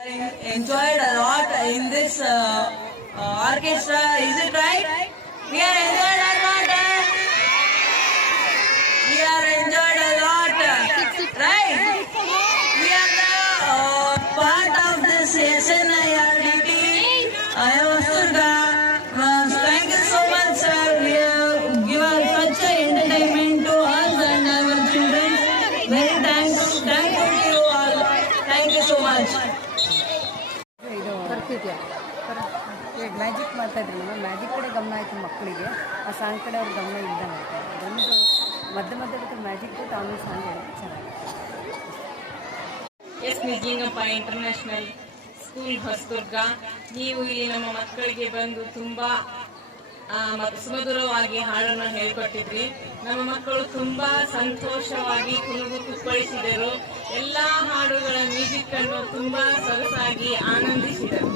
Enjoyed a lot in this orchestra. Is it right? We are enjoyed a lot. We are enjoyed a lot. Right? We are the part of this SNIRDT. I am Surga. Thank you so much, sir. You give such an entertainment to us and our children. Very thankful to you all. Thank you so much. Magic ಮಾತಾಡ್ರಲ್ಲ, magic ಕಡೆ ಗಮನ ಆಯಿತು ಮಕ್ಕಳಿಗೆ, ಆ song ಕಡೆ ಅವ್ರ ಗಮನ ಇಲ್ದಂಗೆ ಆಗ್ತದೆ. ಅದೊಂದು ಮಧ್ಯೆ ಮ್ಯಾಜಿಕ್ ಕೊಟ್ಟು ಆಮೇಲೆ ಸಾಂಗ್ ಹೇಳೋದು ಚೆನ್ನಾಗಿರುತ್ತೆ. S Nijalingappa international school Hosadurga. ನೀವು ಇಲ್ಲಿ ನಮ್ಮ ಮಕ್ಕಳಿಗೆ ಬಂದು ತುಂಬಾ ಸುಮಧುರವಾಗಿ ಹಾಡನ್ನು ಹೇಳ್ಕೊಟ್ಟಿದ್ರಿ. ನಮ್ಮ ಮಕ್ಕಳು ತುಂಬಾ ಸಂತೋಷವಾಗಿ ಕುಪ್ಪಳಿಸಿದರು. ಎಲ್ಲಾ ಹಾಡುಗಳ ಮ್ಯೂಸಿಕ್ ಅನ್ನು ತುಂಬಾ ಸೊಗಸಾಗಿ ಆನಂದಿಸಿದರು.